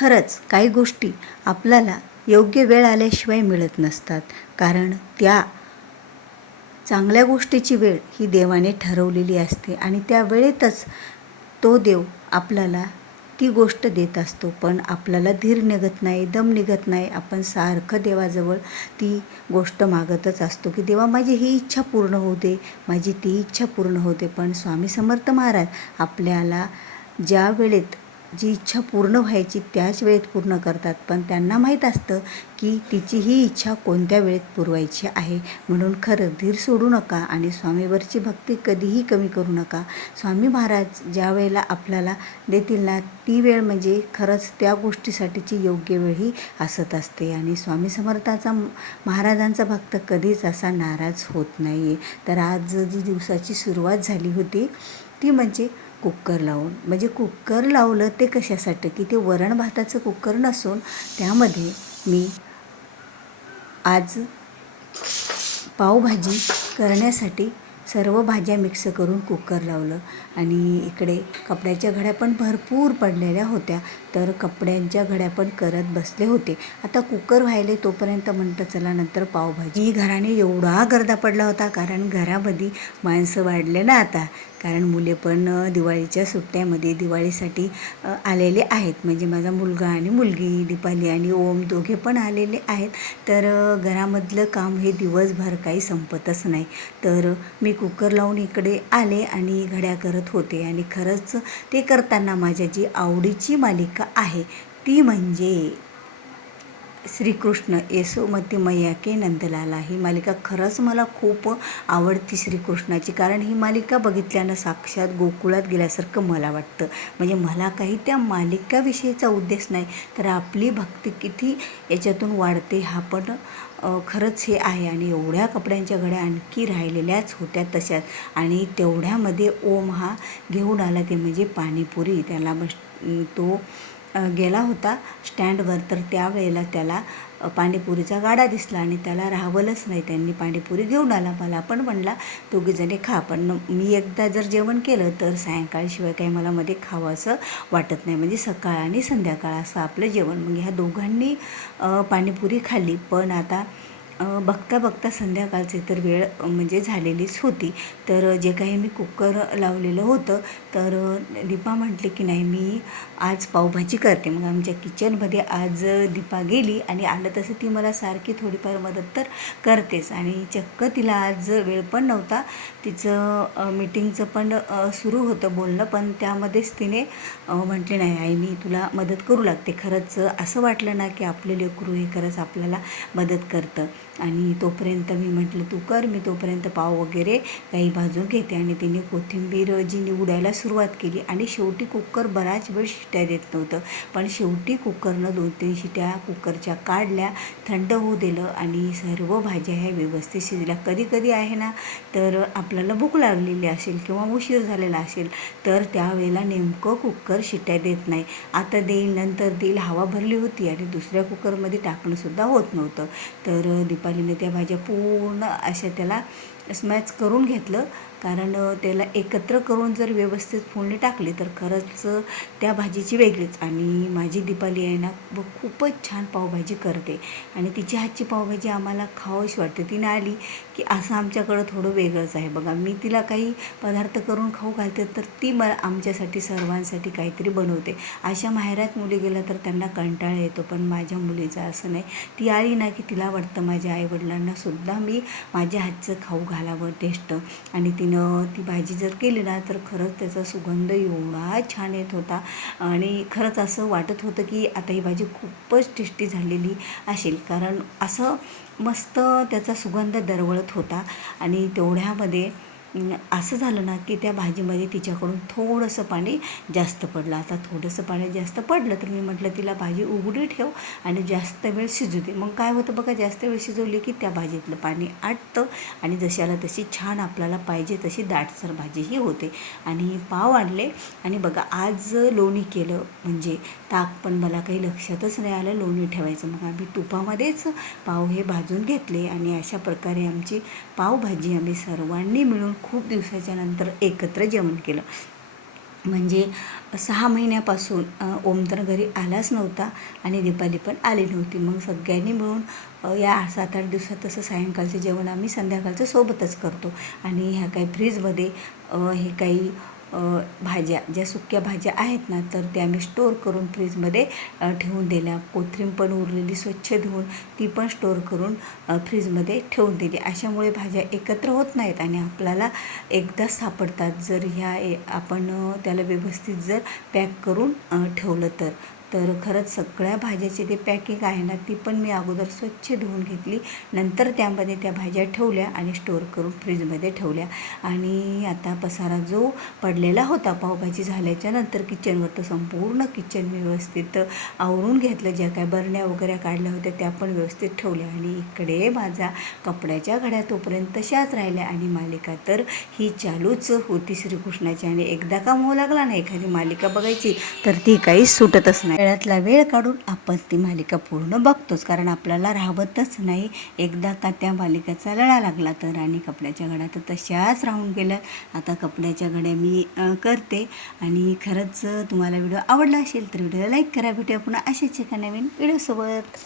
खरंच काही गोष्टी आपल्याला योग्य वेळ आल्याशिवाय मिळत नसतात. कारण त्या चांगल्या गोष्टीची वेळ ही देवाने ठरवलेली असते आणि त्या वेळेतच तो देव आपल्याला ती गोष्ट देत असतो. पण आपल्याला धीर निघत नाही दम निघत नाही. आपण सारखं देवाजवळ ती गोष्ट मागतच असतो की देवा माझी ही इच्छा पूर्ण होऊ दे माझी ती इच्छा पूर्ण होते पण स्वामी समर्थ महाराज आपल्याला ज्या वेळेत जी इच्छा पूर्ण व्हायची त्याच वेळेत पूर्ण करतात. पण त्यांना माहीत असतं की तिची ही इच्छा कोणत्या वेळेत पुरवायची आहे? म्हणून खरं धीर सोडू नका आणि स्वामीवरची भक्ती कधीही कमी करू नका. स्वामी महाराज ज्या वेळेला आपल्याला देतील ना ती वेळ म्हणजे खरंच त्या गोष्टीसाठीची योग्य वेळ ही असत असते. आणि स्वामी समर्थाचा महाराजांचा भक्त कधीच असा नाराज होत नाही आहे तर आज जी दिवसाची सुरुवात झाली होती ती म्हणजे कुकर लावून. म्हणजे कुकर लावलं ते कशासाठी की ते वरण भाताचं कुकर नसून त्यामध्ये मी आज पावभाजी करण्यासाठी सर्व भाज्या मिक्स करून कुकर लावलं. आणि इकडे कपड्याच्या घड्या पण भरपूर पडलेल्या होत्या तर कपड्यांच्या घड्या पण करत बसले होते. आता कुकर व्हायले तोपर्यंत म्हणतं चला नंतर पावभाजी. घराने एवढा गर्दा पडला होता कारण घरामध्ये माणसं वाढले ना आता. कारण मुले पण दिवाळीच्या सुट्ट्यामध्ये दिवाळीसाठी आलेले आहेत. म्हणजे माझा मुलगा आणि मुलगी दीपाली आणि ओम दोघे पण आलेले आहेत. तर घरामधलं काम हे दिवसभर काही संपतच नाही. तर मी कुकर लावून इकडे आले आणि घड्या करत होते. आणि खरंच ते करताना माझ्या जी आवडीची मालिका आहे ती म्हणजे श्रीकृष्ण येसोमती मैया के नंदलाला ही मालिका खरंच मला खूप आवडती श्रीकृष्णाची कारण ही मालिका बघितल्यानं साक्षात गोकुळात गेल्यासारखं मला वाटतं. म्हणजे मला काही त्या मालिकाविषयीचा उद्देश नाही तर आपली भक्ती किती याच्यातून वाढते हा पण खरंच हे आहे. आणि एवढ्या कपड्यांच्या घड्या आणखी राहिलेल्याच होत्या तशाच. आणि तेवढ्यामध्ये ओम हा घेऊन आला ते म्हणजे पाणीपुरी. त्याला बस तो गेला होता स्टँडवर तर त्यावेळेला त्याला पाणीपुरीचा गाडा दिसला आणि त्याला राहावलंच नाही. त्यांनी पाणीपुरी घेऊन आला. मला पण म्हणला दोघीजणी खा पण मी एकदा जर जेवण केलं तर सायंकाळशिवाय काही मला मध्ये खावं असं वाटत नाही. म्हणजे सकाळ आणि संध्याकाळ असं आपलं जेवण. मग ह्या दोघांनी पाणीपुरी खाल्ली. पण आता बघता बघता संध्याकाळची तर वेळ म्हणजे झालेलीच होती. तर जे काही मी कुकर लावलेलं होतं तर दीपा म्हटले की नाही मी आज पावभाजी करते. मग आमच्या किचनमध्ये आज दीपा गेली आणि आलं तसं ती मला सारखी थोडीफार मदत तर करतेच. आणि चक्क तिला आज वेळ पण नव्हता. तिचं मीटिंगचं पण सुरू होतं बोलणं पण त्यामध्येच तिने म्हटले नाही आई मी तुला मदत करू लागते. खरंच असं वाटलं ना की आपले लेकरू हे खरंच आपल्याला मदत करतं. आणि तोपर्यंत मी म्हटलं तू कर मी तोपर्यंत पाव वगैरे काही भाजून घेते. आणि तिने कोथिंबीर जी निवडायला सुरुवात केली आणि शेवटी कुकर बराच वेळ शिट्या देत नव्हतं. पण शेवटी कुकरनं दोन तीन शिट्या कुकरच्या काढल्या थंड होऊ दिलं आणि सर्व भाज्या ह्या व्यवस्थित शिजल्या. कधी कधी आहे ना तर आपल्याला भूक लागलेली असेल किंवा उशीर झालेला असेल तर त्यावेळेला नेमकं कुकर शिट्या देत नाही. आता देईल नंतर देईल हवा भरली होती आणि दुसऱ्या कुकरमध्ये टाकणंसुद्धा होत नव्हतं. तर दीपालीने त्या भाज्या पूर्ण अशा त्याला स्मॅच करून घेतलं. कारण त्याला एकत्र करून जर व्यवस्थित फोडणी टाकली तर खरंच त्या भाजीची वेगळीच. आणि माझी दीपाली आहे ना व खूपच छान पावभाजी करते. आणि तिची हातची पावभाजी आम्हाला खावशी वाटते. तिने आली की असं आमच्याकडं थोडं वेगळंच आहे. बघा मी तिला काही पदार्थ करून खाऊ घालते तर ती मला आमच्यासाठी सर्वांसाठी काहीतरी बनवते. अशा माहेरात मुली गेल्या तर त्यांना कंटाळा येतो पण माझ्या मुलीचं असं नाही. ती आली ना की तिला वाटतं माझ्या आईवडिलांनासुद्धा मी माझ्या हातचं खाऊ घाल घालावं टेस्ट. आणि तिनं ती भाजी जर केली ना तर खरंच त्याचा सुगंध एवढा छान येत होता. आणि खरंच असं वाटत होतं की आता ही भाजी खूपच टेस्टी झालेली असेल. कारण असं मस्त त्याचा सुगंध दरवळत होता. आणि तेवढ्यामध्ये म्हणजे असं झालं ना की त्या भाजीमध्ये तिच्याकडून थोडंसं पाणी जास्त पडलं. आता थोडंसं पाणी जास्त पडलं तर मी म्हटलं तिला भाजी उघडी ठेव आणि जास्त वेळ शिजू दे. मग काय होतं बघा जास्त वेळ शिजवली की त्या भाजीतलं पाणी आटतं आणि जशाला तशी छान आपल्याला पाहिजे तशी दाटसर भाजीही होते. आणि पाव आणले आणि बघा आज लोणी केलं म्हणजे ताक पण मला काही लक्षातच नाही आलं लोणी ठेवायचं. मग आम्ही तुपामध्येच पाव हे भाजून घेतले आणि अशा प्रकारे आमची पावभाजी आम्ही सर्वांनी मिळून खूप दिवसाच्या नंतर एकत्र जेवण केलं. म्हणजे सहा महिन्यापासून ओमतर ओम तर घरी आलाच नव्हता आणि दीपाली पण आली नव्हती. मग सगळ्यांनी मिळून या सात आठ दिवसात तसं सायंकाळचं जेवण आम्ही संध्याकाळचं सोबतच करतो. आणि ह्या काही फ्रीजमध्ये हे काही भाज्या ज्या सुक्या भाज्या आहेत ना तर त्या आम्ही स्टोअर करून फ्रीजमध्ये ठेवून दिल्या. कोथिंबीर पण उरलेली स्वच्छ धुवून ती पण स्टोअर करून फ्रीजमध्ये ठेवून दिली. अशामुळे भाज्या एकत्र होत नाहीत आणि आपल्याला एकदाच सापडतात. जर ह्या ए आपण त्याला व्यवस्थित जर पॅक करून ठेवलं तर. तर खरंच सगळ्या भाज्याची ते पॅकिंग आहे ना ती पण मी अगोदर स्वच्छ धुवून घेतली. नंतर त्यामध्ये त्या भाज्या ठेवल्या आणि स्टोअर करून फ्रीजमध्ये ठेवल्या. आणि आता पसारा जो पडलेला होता पावभाजी झाल्याच्यानंतर किचनवर तर संपूर्ण किचन मी व्यवस्थित आवरून घेतलं. ज्या काय बरण्या वगैरे काढल्या होत्या त्या पण व्यवस्थित ठेवल्या. आणि इकडे माझा कपड्याच्या घड्या तोपर्यंत तशाच राहिल्या. आणि मालिका तर ही चालूच होती श्रीकृष्णाची. आणि एकदा का मोह लागला ना एखादी मालिका बघायची तर ती काही सुटतच नाही. वेळातला वेळ काढून आपण ती मालिका पूर्ण बघतोच. कारण आपल्याला राहवतच नाही. एकदा का त्या मालिकेचा लढा लागला तर आणि कपड्याच्या घड्या तर तशाच राहून गेल्या आता कपड्याच्या घड्या मी करते. आणि खरंच तुम्हाला व्हिडिओ आवडला असेल तर व्हिडिओला लाईक करा. भेटूया पुन्हा अशाच एका नवीन व्हिडिओसोबत.